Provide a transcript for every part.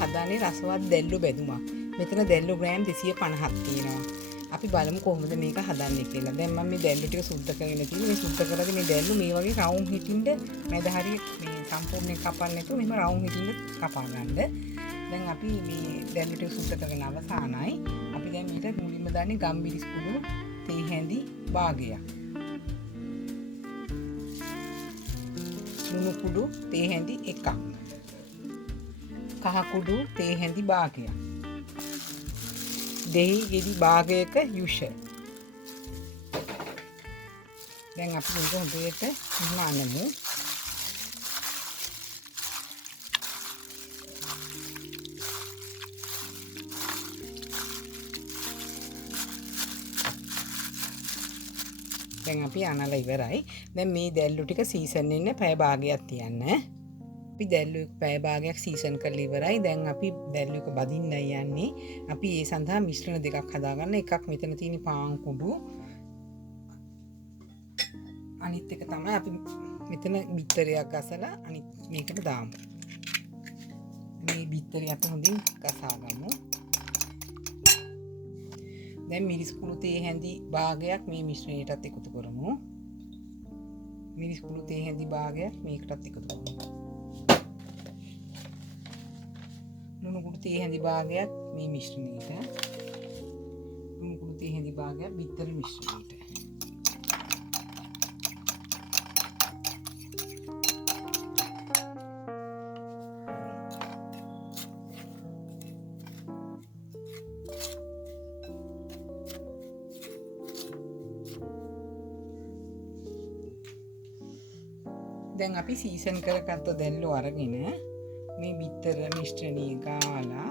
හදාන්නේ රසවත් දැල්ලු බෙදුමක්. මෙතන දැල්ලු ග්‍රෑම් 250ක් තියෙනවා. අපි බලමු කොහොමද මේක හදන්නේ කියලා. දැන් මම මේ දැල්ලු ටික සුද්ධ කරගෙන තියෙන්නේ. මේ සුද්ධ කරගෙන මේ දැල්ලු මේ වගේ රවුම් හිටින්ද මැද හරිය මේ සම්පූර්ණයෙන් කපන්න නැතුව මෙහෙම රවුම් හිටින්ද කපා ගන්න. දැන් අපි මේ දැල්ලු ටික සුද්ධ කරගෙන අවසానයි. අපි දැන් මේකට මුලින්ම දාන්නේ ගම්බිරිස් කුඩු තේ හැඳි භාගයක්. ලුණු කුඩු තේ හැඳි එකක්. කහ කුඩු තේ හැඳි භාගයක්. දෙහි ගෙඩි භාගයක යුෂ. දැන් අපි මේක හොඳට අනමු. දැන් අපි අනලා ඉවරයි. දැන් මේ දැල්ලු ටික සීසන් වෙන්න පැය භාගයක් තියන්න. අපි දැල්ලු පැය භාගයක් සීසන් කරලා ඉවරයි. දැන් අපි දැල්ලු එක බදින්නයි යන්නේ. අපි ඒ සඳහා මිශ්‍රණ දෙකක් හදාගන්න. එකක් මෙතන තියෙන පාන් කුඩු. අනිත් එක තමයි අපි මෙතන බිත්තරයක් ගසලා අනිත් මේකට දාමු. මේ බිත්තරය අපි හොඳින් ගසා ගමු. දැන් මිරිස් කුඩු තේ හැඳි භාගයක් මේ මිශ්‍රණයටත් එකතු කරමු. මිරිස් කුඩු තේ හැඳි භාගයක් මේකටත් එකතු කරමු. ලුණු කුඩු තේ හැඳි භාගයක් මේ මිශ්‍රණයට. ලුණු කුඩු තේ හැඳි භාගයක් බිත්තර මිශ්‍රණයට. දැන් අපි සීසන් කරගත්ත දැල්ලු අරගෙන මේ බිත්තර මිශ්‍රණය ගාලා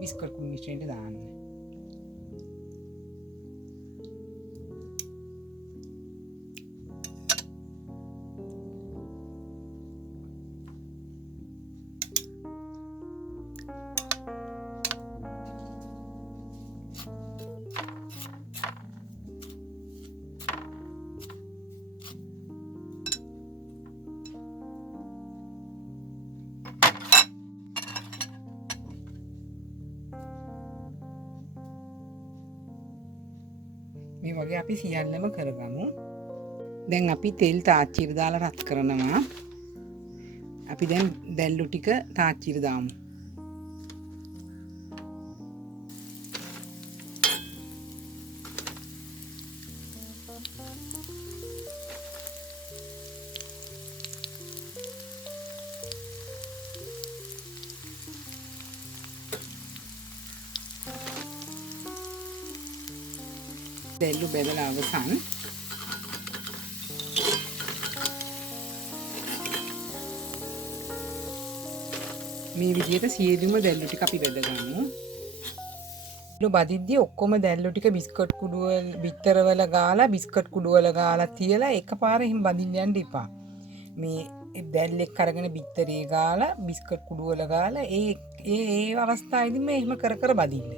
බිස්කට් කුඩු මිශ්‍රණයට දාන්න. මේ වගේ අපි සියල්ලම කරගමු. දැන් අපි තෙල් තාච්චියට දාලා රත් කරනවා. අපි දැන් දැල්ලු ටික තාච්චියට දාමු. දැල්ලු බෙදලා අවසන්. මේ විදිහට සියලුම දැල්ලු ටික අපි බෙදගමු. බදිද්දී ඔක්කොම දැල්ලු ටික බිස්කට් කුඩු වල බිත්තර වල ගාලා බිස්කට් කුඩු වල ගාලා තියලා එකපාර එහෙම බදින්න යන්න එපා. මේ දැල්ලෙක් අරගෙන බිත්තරේ ගාලා බිස්කට් කුඩු වල ගාලා ඒ අවස්ථාවේදීම එහෙම කර කර බදින්න.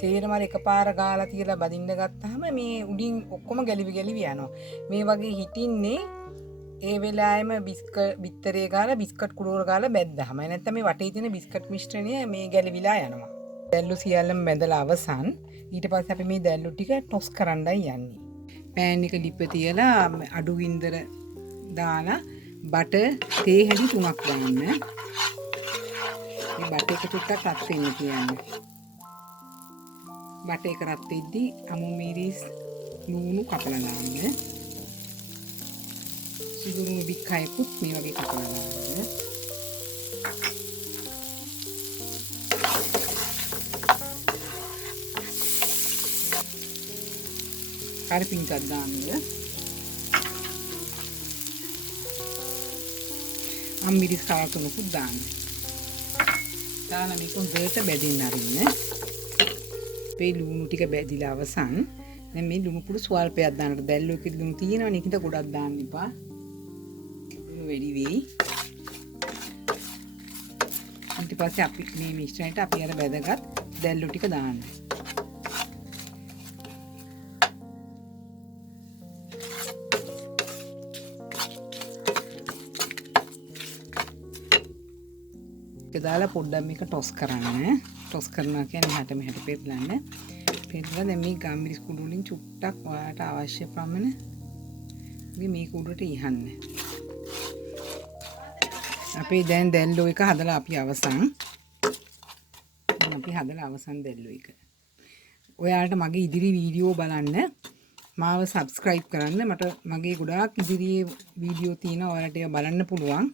සේරම එකපාර ගාලා තියලා බදින්න ගත්තාම මේ උඩින් ඔක්කොම ගැලිවි යනවා. මේ වගේ හිටින්නේ ඒ වෙලාවෙම බිත්තරේ ගාලා බිස්කට් කුඩු වල ගාලා බැද්දාම. නැත්නම් මේ වටේ තියෙන බිස්කට් මිශ්‍රණය මේ ගැලිවිලා යනවා. දැල්ලු සියල්ලම බැඳලා අවසන්. ඊට පස්සේ අපි මේ දැල්ලු ටික ටොස් කරන්නයි යන්නේ. පෑන් එක ලිප තියලා අඩු ගින්දර දාලා බටර් තේ හැඳි 3ක් දාන්න. මේ බටර් එක චුට්ටක් රත් වෙන්න තියන්න. බටර් එක රත් වෙද්දී අමු මිරිස් ලුණු කපලා දාන්න. සුදුරුණු බික්කයකුත් මේ වගේ කපලා දාන්න. කරපිංචක් දාන්න. අම්මිරිස් කාතුනුකුත් දාන්න. දාලා මේක හොඳට බෙදින්න අරින්න. මේ ලුණු ටික බෙදිලා අවසන්. දැන් මේ ලුණු කුඩු ස්වල්පයක් දාන්නට. දැල්ලු එකේ ලුණු තියෙනවනේ. ඒකිට ගොඩක් දාන්න එපා. ලුණු වැඩි වෙයි. ඊට පස්සේ අපි මේ මිශ්‍රණයට අපි අර බෙදගත් දැල්ලු ටික දාන්න. දාලා පොඩ්ඩක් මේක ටොස් කරන්න. ටොස් කරනවා කියන්නේ එහාට මෙහාට පෙරලන්න. පෙරලා දැන් මේ ගම්මිරිස් කුඩු වලින් චුට්ටක් ඔයාලට අවශ්‍ය ප්‍රමාණය මේ කුඩුවට ඉහන්න. අපි දැන් දැල්ලෝ එක හදලා අපි අවසන්. අපි හදලා අවසන් දැල්ලෝ එක. ඔයාලට මගේ ඉදිරි වීඩියෝ බලන්න මාව subscribe කරන්න. මට මගේ ගොඩාක් ඉදිරියේ වීඩියෝ තියෙනවා. ඔයාලට ඒවා බලන්න පුළුවන්.